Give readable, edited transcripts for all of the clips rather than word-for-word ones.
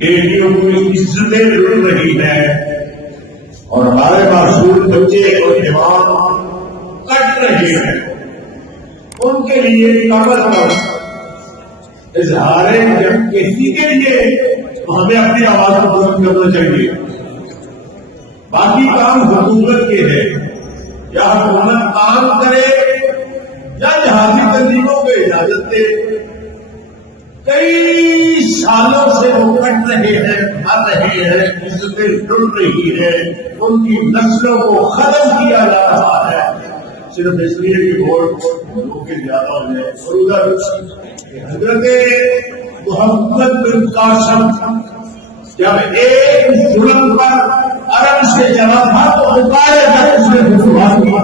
بیٹیوں کو عزتیں مل رہی ہے اور ہمارے معصوم بچے اور جوان کٹ رہے ہیں، ان کے لیے کم از کم اظہار یکجہتی کے لیے ہمیں اپنی آواز کو بلند کرنا چاہیے۔ باقی کام حکومت کے ہے، یا حکومت کام کرے یا جہادی تنظیموں کو اجازت دے۔ کئی سالوں سے وہ کٹ رہے ہیں، مر رہے ہیں، عزتیں ٹوٹ رہی ہے، ان کی نسلوں کو ختم کیا جا رہا ہے، صرف اس لیے کہ ووٹ لوگوں کے زیادہ ہو جائے۔ اور ادھر حضرت محمد بن قاسم جب ایک ظلم پر عرب سے چلا تھا تو پکارے تک اس نے فتوحات کیا۔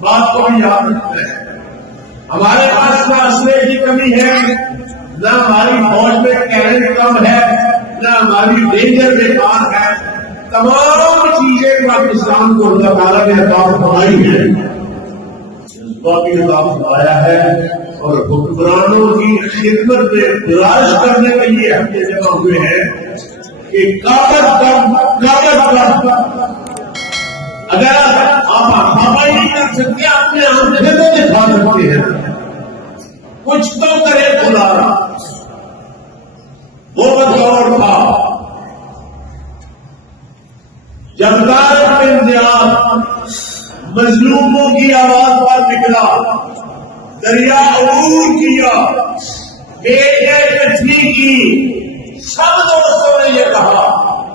بات کو بھی یاد رکھتے ہیں، ہمارے پاس نہ اسلحے کی کمی ہے، نہ ہماری فوج میں ٹیلنٹ کم ہے، نہ ہماری ڈینجر بیکار ہے، تمام چیزیں پاکستان کو اللہ تعالیٰ نے عطا فرمائی ہے، جذبہ بھی عطا فرمایا ہے، اور حکمرانوں کی خدمت میں تلاش کرنے کے لیے ہم یہ جمع ہوئے ہیں کہ اگر آپ آبائی نہیں کر سکتے، اپنے آنکھیں تو دکھا سکتے ہیں، کچھ تو کرے خدا۔ وہ دور تھا جب طارق بن زیاد مظلوموں کی آواز پر نکلا، دریا عبور کیا، بیٹے کٹھی کی، سب دوستوں نے یہ کہا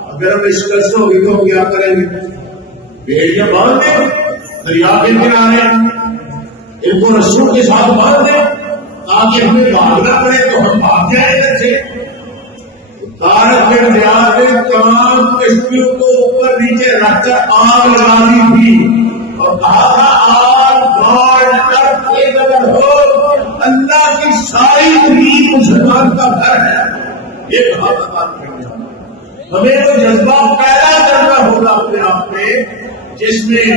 اگر ہم اس قصے ہوگی تو کیا کریں گے؟ بیڑیاں باندھ دیں دریا کے کنارے، ان کو رسول کے ساتھ باندھ دیں تاکہ ہمیں بھاگنا پڑے تو ہم بھاگ جائیں ادھر سے۔ طارق بن زیاد نے تمام کشتیوں کو اوپر نیچے رکھ کر آگ لگا دی تھی اور کہا تھا آگ گاڑ کر ایک اگر ہو اللہ کی ساری دنیا مسلمان کا گھر ہے، یہ کہا تھا۔ ہمیں تو جذبہ پیدا کرنا ہوگا اپنے آپ میں، جس میں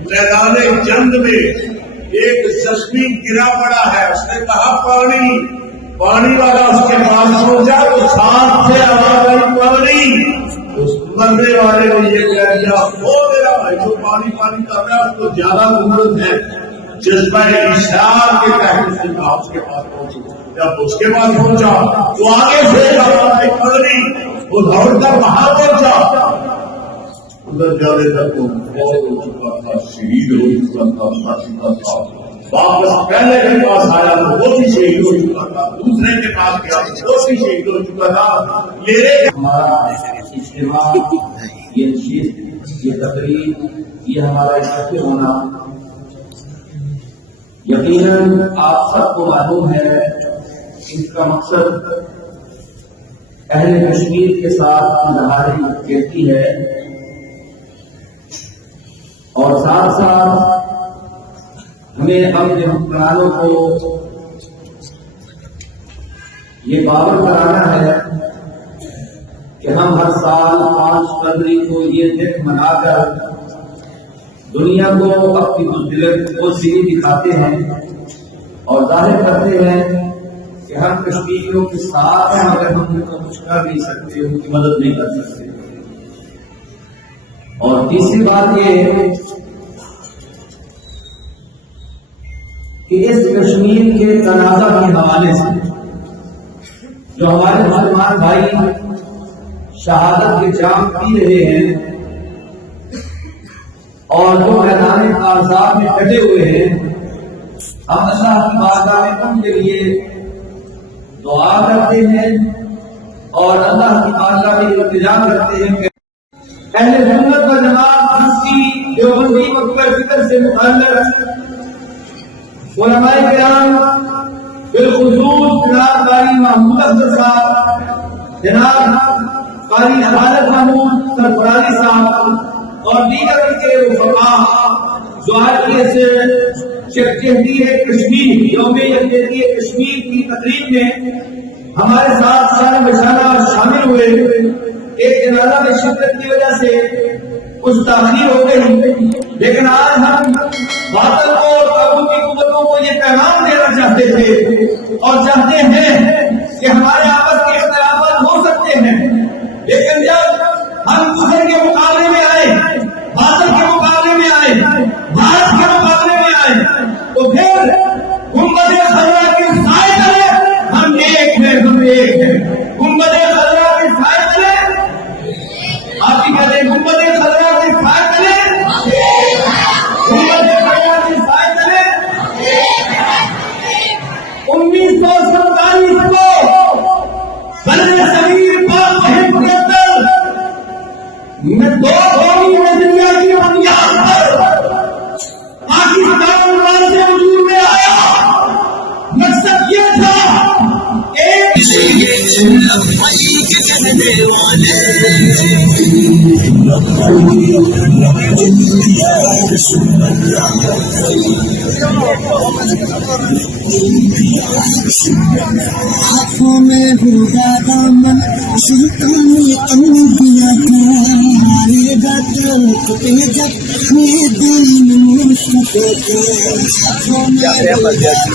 میدان جنگ میں ایک زخمی گرا پڑا ہے، اس نے کہا پانی، پانی والا اس کے پاس پہنچا تو ساتھ سے آواز آئی پانی، اس مرنے والے نے یہ کہہ دیا وہ میرا بھائی جو پانی پانی کر رہا ہے اس کو زیادہ ضرورت ہے، جذبہ اشار کے تحت اس کے پاس پہنچی۔ جب اس کے پاس پہنچا تو آگے سے آواز آئی پانی، وہ دوڑ کر وہاں پہنچا، ادھر جانے تک وہ فوت ہو چکا تھا، شہید ہو چکا تھا، مر چکا تھا۔ واپس پہلے کے پاس آیا تو وہ بھی شہید ہو چکا تھا، دوسرے کے پاس گیا وہ بھی شہید ہو چکا تھا۔ میرے ہمارا اجتماع، یہ چیز، یہ تقریب، یہ ہمارا اکٹھے ہونا، یقیناً آپ سب کو معلوم ہے اس کا مقصد اہل کشمیر کے ساتھ اظہار یکجہتی ہے، اور ساتھ ساتھ ہمیں اپنے حکمرانوں کو یہ باور کرانا ہے کہ ہم ہر سال 5 فروری کو یہ دن منا کر دنیا کو اپنی بزدلی دکھاتے ہیں اور ظاہر کرتے ہیں کہ ہم کشمیریوں کے ساتھ ہیں، مگر ہم ان کو کچھ کر نہیں سکتے، ان کی مدد نہیں کر سکتے۔ اور تیسری بات یہ کہ اس کشمیر کے تنازع کے حوالے سے جو ہمارے مسلمان بھائی شہادت کے جام پی رہے ہیں اور جو میدان احزاب میں ڈٹے ہوئے ہیں، ہم اللہ کی بارگاہ میں ان کے لیے دعا کرتے ہیں اور اللہ کی بارگاہ میں التجا کرتے ہیں کہ اہل سنت و جماعت کی دیوبندی مکتب فکر سے متعلق علماء کرام، بالخصوص جناب قاری محمود افضل صاحب، جناب قاری عدالت محمود سرفرازی صاحب اور دیگر ان کے رفقا جو آج سے یکجہتی کشمیر، یوم یکجہتی کشمیر کی تقریب میں ہمارے ساتھ شانہ بشانہ شامل ہوئے۔ ایک جنازہ میں شرکت کی وجہ سے کچھ تاخیر ہو گئی، لیکن آج ہم باطل کو اور طاغوت کی قوتوں کو یہ پیغام دینا چاہتے تھے اور چاہتے ہیں کہ ہمارے آپس کے اختلافات ہو سکتے لبیک کہنے والے ہاتھوں میں ہوگا دامن سلطانی انبیاء کا مارے گا جب یہ دین مصطفیٰ کا ہاتھوں میں ہوگا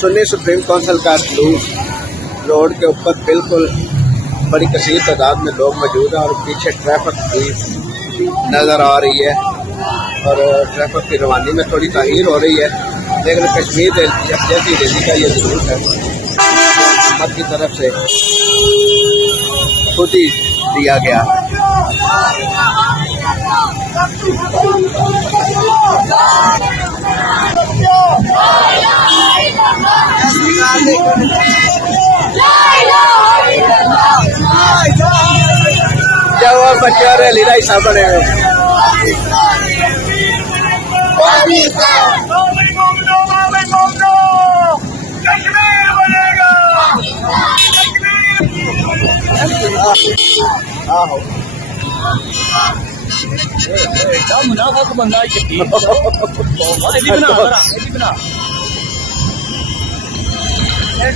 سنی سپریم کونسل کا جلوس روڈ کے اوپر بالکل بڑی کثیر تعداد میں لوگ موجود ہیں اور پیچھے ٹریفک بھی نظر آ رہی ہے اور ٹریفک کی روانی میں تھوڑی تاخیر ہو رہی ہے، لیکن کشمیر یکجہتی ریلی کا یہ جلوس ہے حکومت کی طرف سے خود ہی دیا گیا ہے۔ کیا ہوا بچے اور ریلی کا حصہ بنے ہوئے؟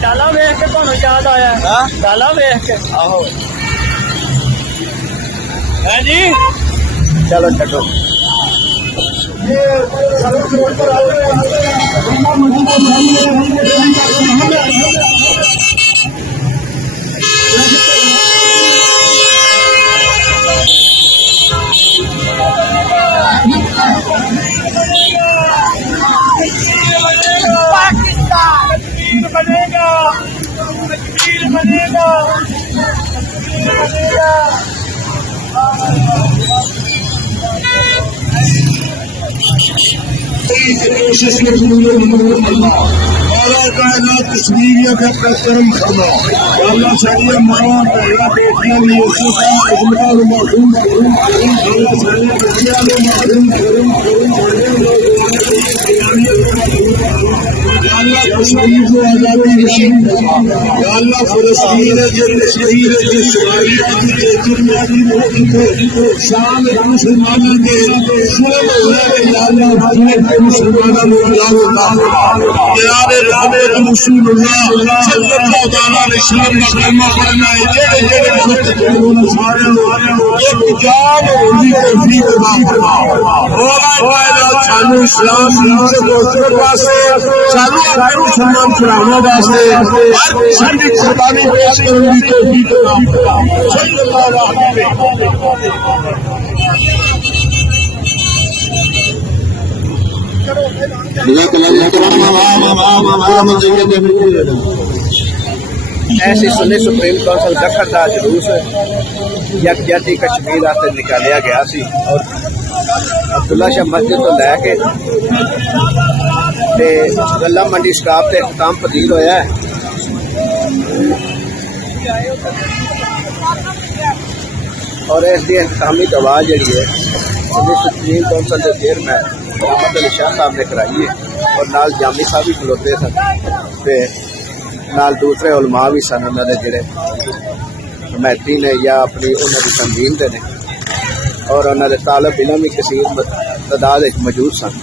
ڈالا ویخ کے تمہیں یاد آیا ڈالا ویخ کے آہو جی چلو چھٹو بنے گا کشمیر بنے گا کوشش میں مولا کائنات کشمیریوں کا کرم فرما اللہ چاہیے ماں پہلا بیٹیاں نیوسوں کا اجماع معلوم اللہ چاہیے بچیاں اللہ کشمیر کو آزادی نصیب یا اللہ فلسطین جن شہید جن شام مسلمانوں کے شعب ہوئے یا اللہ مسلمانوں کو رسول اللہ صلی اللہ علیہ وسلم کا کلمہ پڑھنا ہے جڑے سارے ایک جان ہولی توفیق عطا فرما مولا سانو اسلام سے دوسرے پاسے سانو اپنے مسلمان بنانے واسطے ہر ساری قربانی پیش کرنے کی توفیق عطا فرما صلی اللہ علیہ وسلم۔ جزاک اللہ خیر۔ ایسی سنی سپریم کونسل دکھر کا جلوس یکجہتی کشمیر واسطے نکالیا گیا سی اور عبداللہ شاہ مسجد تو لے کے تے گلا منڈی سٹاپ تے اختتام پذیر ہویا ہے. اور اس کی اختتامی دعا جڑی ہے سنی سپریم کونسل کے چیئرمین محمد علی شاہ صاحب نے کرائی ہے اور نال جامی صاحب بھی کھلوتے سن تے نال دوسرے علماء بھی سن انہوں نے جڑے حمایتی نے یا اپنی انہوں کی تنظیم دے نے اور انہوں نے طالب علم بھی کثیر تعداد موجود سن.